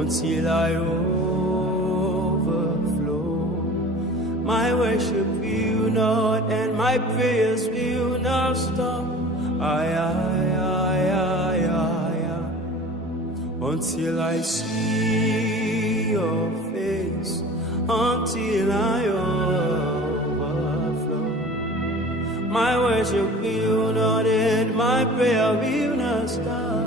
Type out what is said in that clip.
until I overflow. My worship will not end, my prayers will not stop. Until I see your face, until I overflow. My worship will not end, my prayer will not stop.